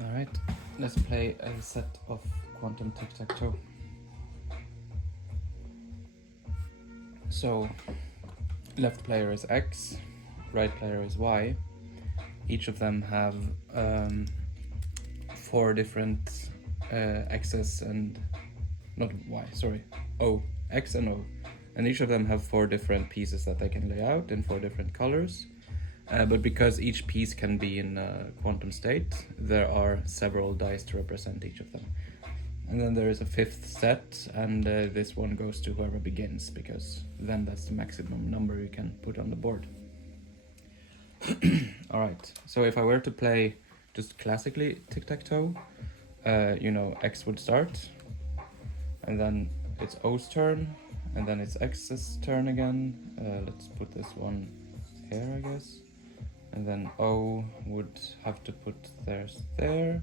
Alright, let's play a set of quantum tic-tac-toe. So, left player is X, right player is Y. Each of them have 4 different X's and... not Y, sorry, O. X and O. And each of them have 4 different pieces that they can lay out in 4 different colors. But because each piece can be in a quantum state, there are several dice to represent each of them. And then there is a 5th set, and this one goes to whoever begins, because then that's the maximum number you can put on the board. Alright, so if I were to play just classically tic-tac-toe, X would start, and then it's O's turn, and then it's X's turn again. Let's put this one here, I guess. And then O would have to put theirs there.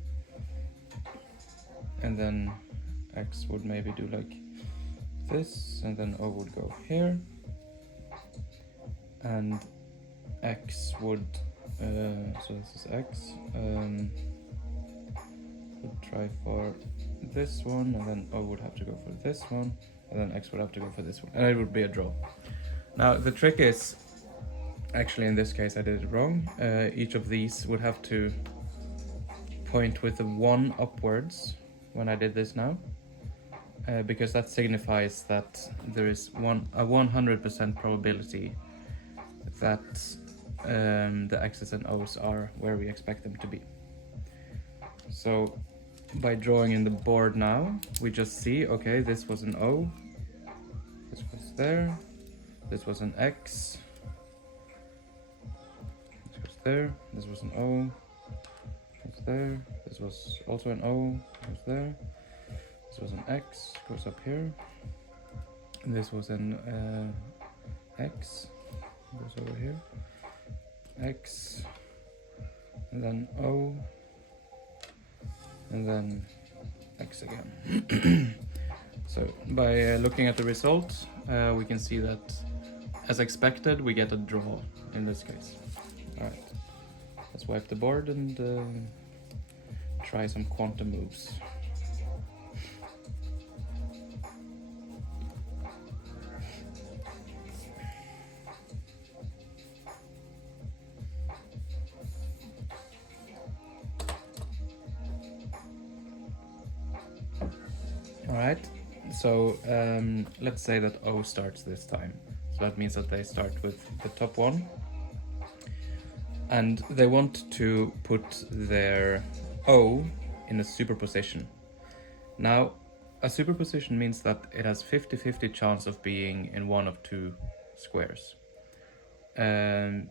And then X would maybe do like this, and then O would go here. And X would, so this is X, would try for this one, and then O would have to go for this one, and then X would have to go for this one, and it would be a draw. Now the trick is, actually in this case I did it wrong. Each of these would have to point with the 1 upwards when I did this now, because that signifies that there is a 100% probability that the X's and O's are where we expect them to be. So by drawing in the board now, we just see, okay, this was an O, this was there, this was an X, this was there, this was an O, this was there, this was also an O, this was there, this was an X, goes up here, and this was an X, goes over here, X, and then O, and then X again. So by looking at the result, we can see that, as expected, we get a draw in this case. Alright, let's wipe the board and try some quantum moves. Alright, so let's say that O starts this time. So that means that they start with the top one. And they want to put their O in a superposition. Now, a superposition means that it has 50-50 chance of being in one of 2 squares. And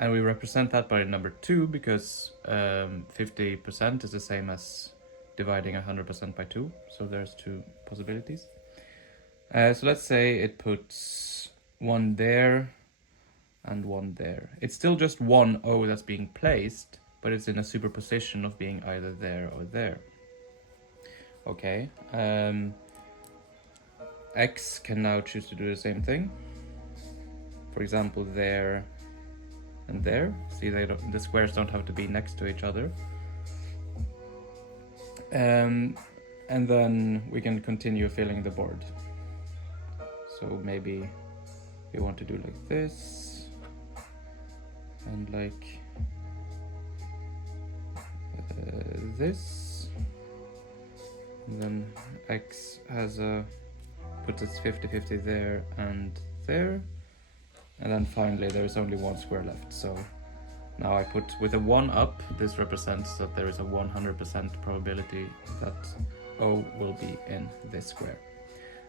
we represent that by the number 2 because 50% is the same as dividing 100% by 2, so there's 2 possibilities. So let's say it puts 1 there and 1 there. It's still just 1 O that's being placed, but it's in a superposition of being either there or there. Okay, X can now choose to do the same thing. For example, there and there. See, the squares don't have to be next to each other. And then we can continue filling the board. So maybe we want to do like this, and like this, and then X has puts its 50-50 there and there, and then finally there is only 1 square left. So now I put with a 1 up, this represents that there is a 100% probability that O will be in this square.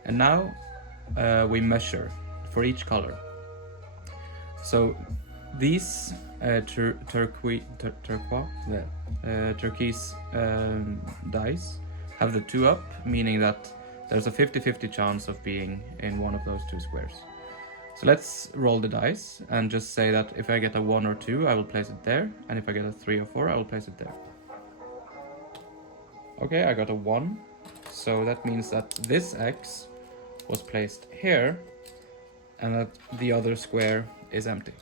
And now we measure for each color. So these turquoise dice have the 2 up, meaning that there's a 50-50 chance of being in one of those 2 squares. So let's roll the dice and just say that if I get a 1 or 2, I will place it there, and if I get a 3 or 4, I will place it there. Okay, I got a 1, so that means that this X was placed here, and that the other square is empty.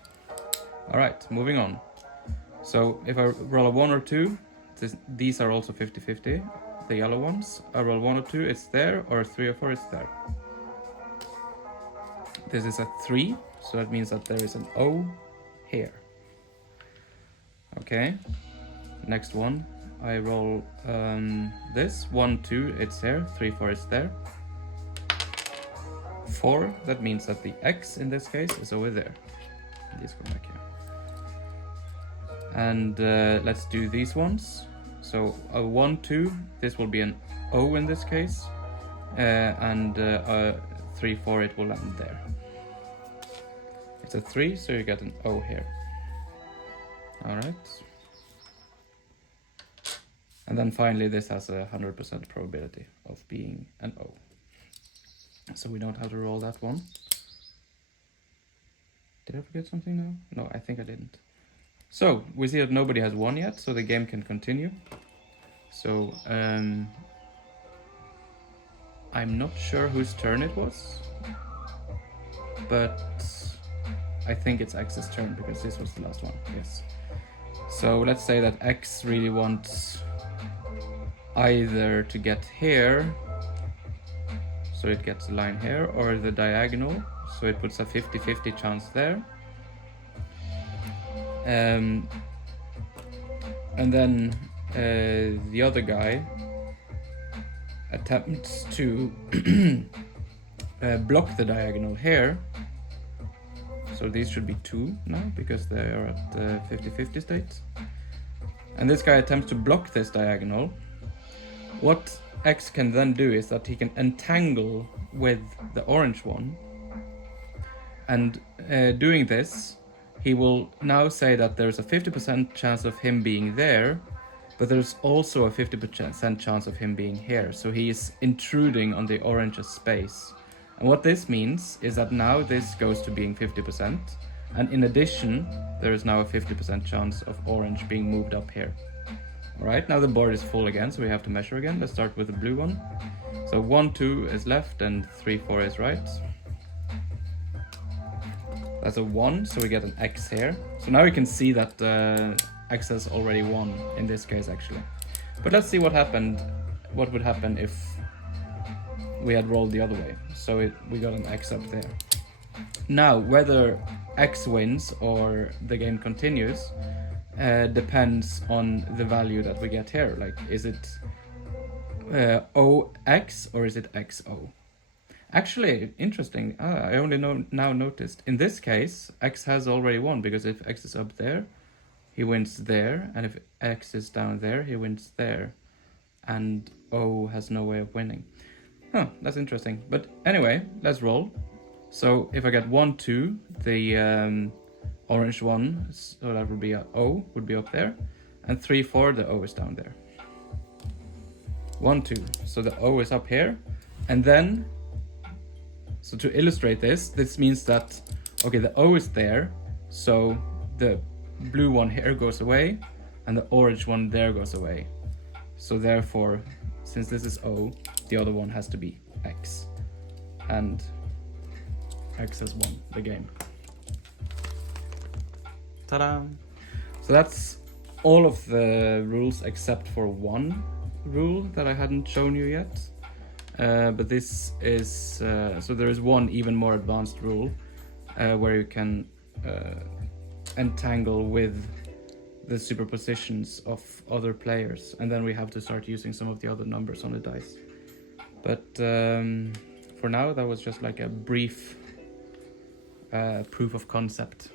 Alright, moving on. So if I roll a 1 or 2, these are also 50-50, the yellow ones. I roll 1 or 2, it's there, or 3 or 4, it's there. This is a 3, so that means that there is an O here. Okay, next one. I roll this, 1, 2, it's there, 3, 4, it's there. 4, that means that the X in this case is over there. These go back here. And let's do these ones. So a 1, 2, this will be an O in this case, and a 3, 4, it will land there. It's a 3, so you get an O here. All right. And then finally, this has a 100% probability of being an O. So we don't have to roll that one. Did I forget something now? No, I think I didn't. So we see that nobody has won yet, so the game can continue. So I'm not sure whose turn it was, but I think it's X's turn because this was the last one, yes. So let's say that X really wants either to get here, so it gets a line here, or the diagonal, so it puts a 50-50 chance there. And then the other guy attempts to block the diagonal here. So these should be 2 now, because they are at 50-50 states. And this guy attempts to block this diagonal. What X can then do is that he can entangle with the orange one. And doing this, he will now say that there's a 50% chance of him being there, but there's also a 50% chance of him being here. So he is intruding on the orange's space. And what this means is that now this goes to being 50%. And in addition, there is now a 50% chance of orange being moved up here. All right, now the board is full again, so we have to measure again. Let's start with the blue one. So 1, 2 is left and 3, 4 is right. That's a 1, so we get an X here. So now we can see that X has already won in this case, actually. But let's see what would happen if we had rolled the other way. So we got an X up there. Now, whether X wins or the game continues depends on the value that we get here. Like, is it OX or is it XO? Actually, interesting. I only now noticed. In this case, X has already won, because if X is up there, he wins there. And if X is down there, he wins there. And O has no way of winning. Huh, that's interesting. But anyway, let's roll. So if I get 1, 2, the orange one, so that would be a O, would be up there. And 3, 4, the O is down there. 1, 2, so the O is up here. And then, so to illustrate this means that, okay, the O is there, so the blue one here goes away, and the orange one there goes away. So therefore, since this is O, the other one has to be X. And X has won the game. Ta-da! So that's all of the rules except for one rule that I hadn't shown you yet. But this is, so there is one even more advanced rule where you can entangle with the superpositions of other players, and then we have to start using some of the other numbers on the dice. But for now, that was just like a brief proof of concept.